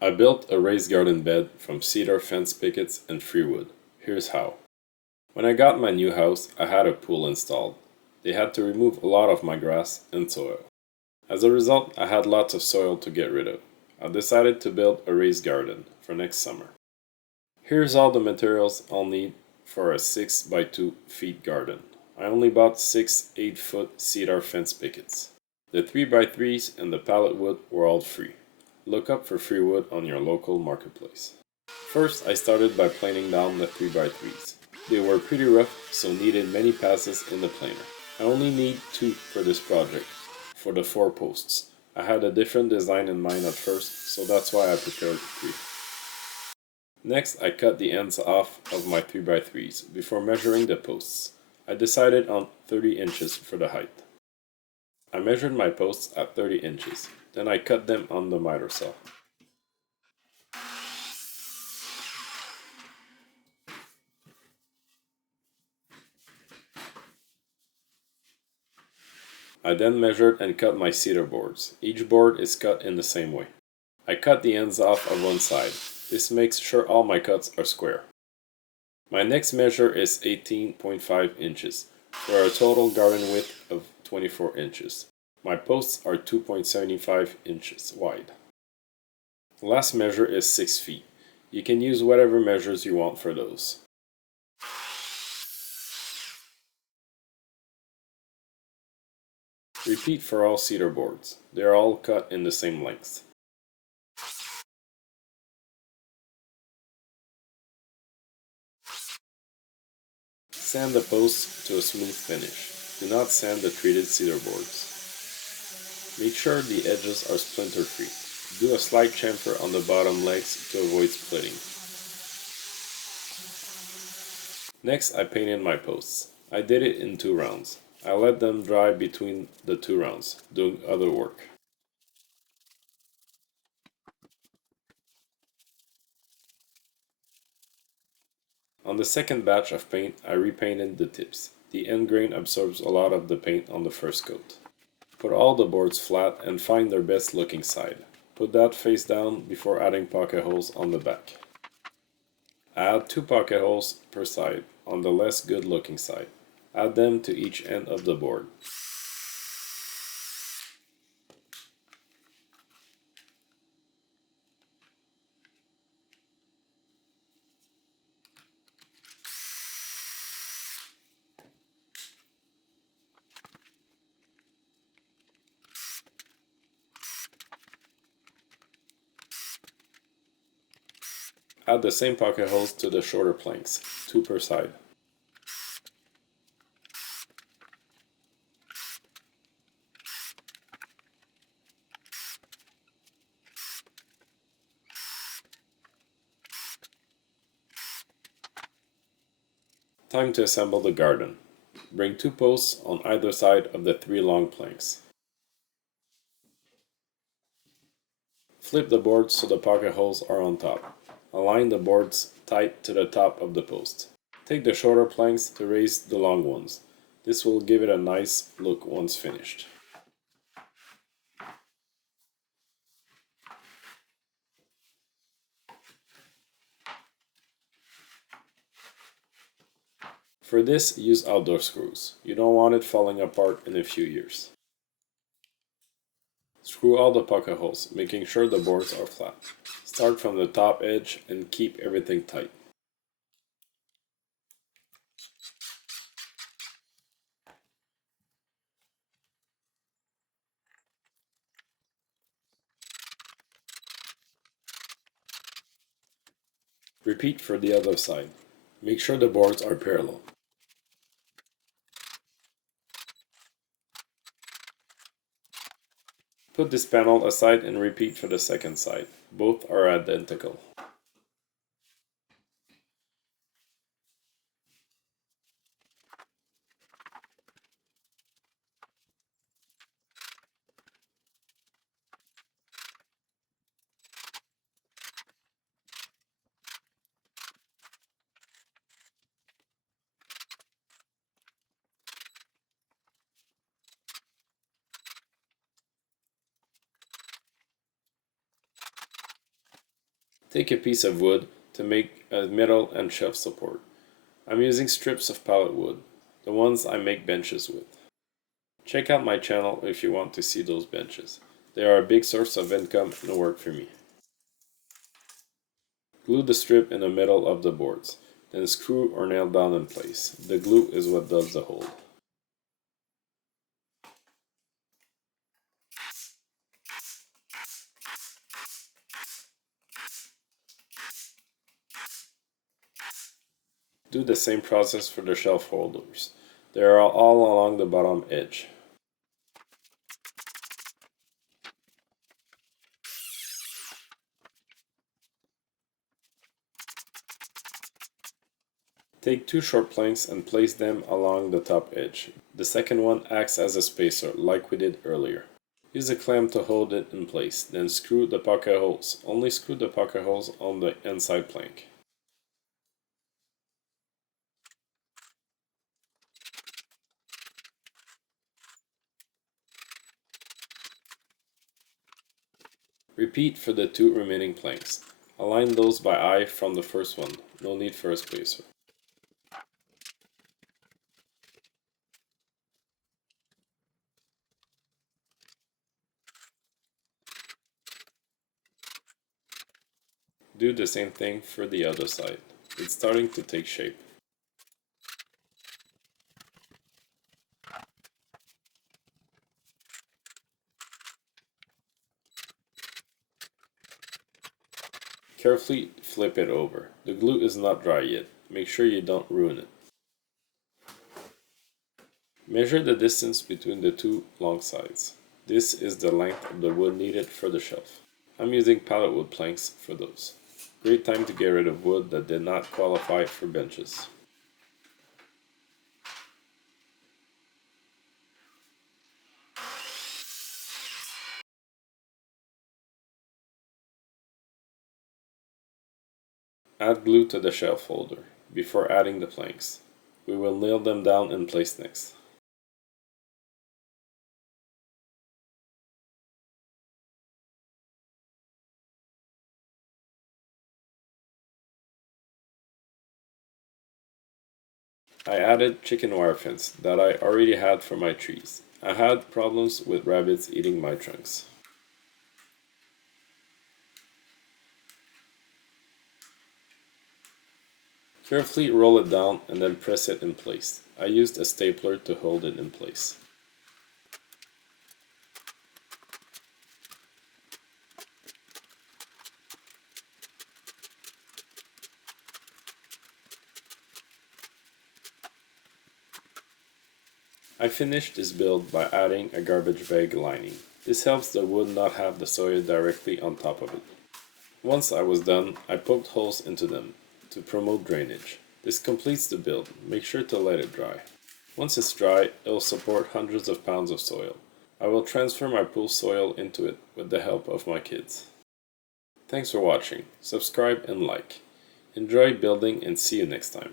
I built a raised garden bed from cedar fence pickets and free wood. Here's how. When I got my new house, I had a pool installed. They had to remove a lot of my grass and soil. As a result, I had lots of soil to get rid of. I decided to build a raised garden for next summer. Here's all the materials I'll need for a 6 by 2 feet garden. I only bought 6 8-foot cedar fence pickets. The 3 by 3s and the pallet wood were all free. Look up for free wood on your local marketplace. First, I started by planing down the 3 by 3s. They were pretty rough, so needed many passes in the planer. I only need 2 for this project, for the 4 posts. I had a different design in mind at first, so that's why I prepared 3. Next, I cut the ends off of my 3 by 3s before measuring the posts. I decided on 30 inches for the height. I measured my posts at 30 inches, then I cut them on the miter saw. I then measured and cut my cedar boards. Each board is cut in the same way. I cut the ends off of one side. This makes sure all my cuts are square. My next measure is 18.5 inches for a total garden width of 24 inches. My posts are 2.75 inches wide. The last measure is 6 feet. You can use whatever measures you want for those. Repeat for all cedar boards. They are all cut in the same length. Sand the posts to a smooth finish. Do not sand the treated cedar boards. Make sure the edges are splinter free. Do a slight chamfer on the bottom legs to avoid splitting. Next, I painted my posts. I did it in 2 rounds. I let them dry between the 2 rounds, doing other work. On the second batch of paint, I repainted the tips. The end grain absorbs a lot of the paint on the first coat. Put all the boards flat and find their best looking side. Put that face down before adding pocket holes on the back. Add 2 pocket holes per side on the less good looking side. Add them to each end of the board. Add the same pocket holes to the shorter planks, 2 per side. Time to assemble the garden. Bring 2 posts on either side of the 3 long planks. Flip the boards so the pocket holes are on top. Align the boards tight to the top of the post. Take the shorter planks to raise the long ones. This will give it a nice look once finished. For this, use outdoor screws. You don't want it falling apart in a few years. Screw all the pocket holes, making sure the boards are flat. Start from the top edge and keep everything tight. Repeat for the other side. Make sure the boards are parallel. Put this panel aside and repeat for the second side. Both are identical. Take a piece of wood to make a middle and shelf support. I'm using strips of pallet wood, the ones I make benches with. Check out my channel if you want to see those benches. They are a big source of income and work for me. Glue the strip in the middle of the boards, then screw or nail down in place. The glue is what does the hold. Do the same process for the shelf holders. They are all along the bottom edge. Take two short planks and place them along the top edge. The second one acts as a spacer, like we did earlier. Use a clamp to hold it in place, then screw the pocket holes. Only screw the pocket holes on the inside plank. Repeat for the two remaining planks. Align those by eye from the first one. No need for a spacer. Do the same thing for the other side. It's starting to take shape. Carefully flip it over. The glue is not dry yet. Make sure you don't ruin it. Measure the distance between the two long sides. This is the length of the wood needed for the shelf. I'm using palletwood planks for those. Great time to get rid of wood that did not qualify for benches. Add glue to the shelf holder before adding the planks. We will nail them down in place next. I added chicken wire fence that I already had for my trees. I had problems with rabbits eating my trunks. Carefully roll it down and then press it in place. I used a stapler to hold it in place. I finished this build by adding a garbage bag lining. This helps the wood not have the soil directly on top of it. Once I was done, I poked holes into them to promote drainage. This completes the build. Make sure to let it dry. Once it's dry, it will support hundreds of pounds of soil. I will transfer my pool soil into it with the help of my kids. Thanks for watching. Subscribe and like. Enjoy building and see you next time.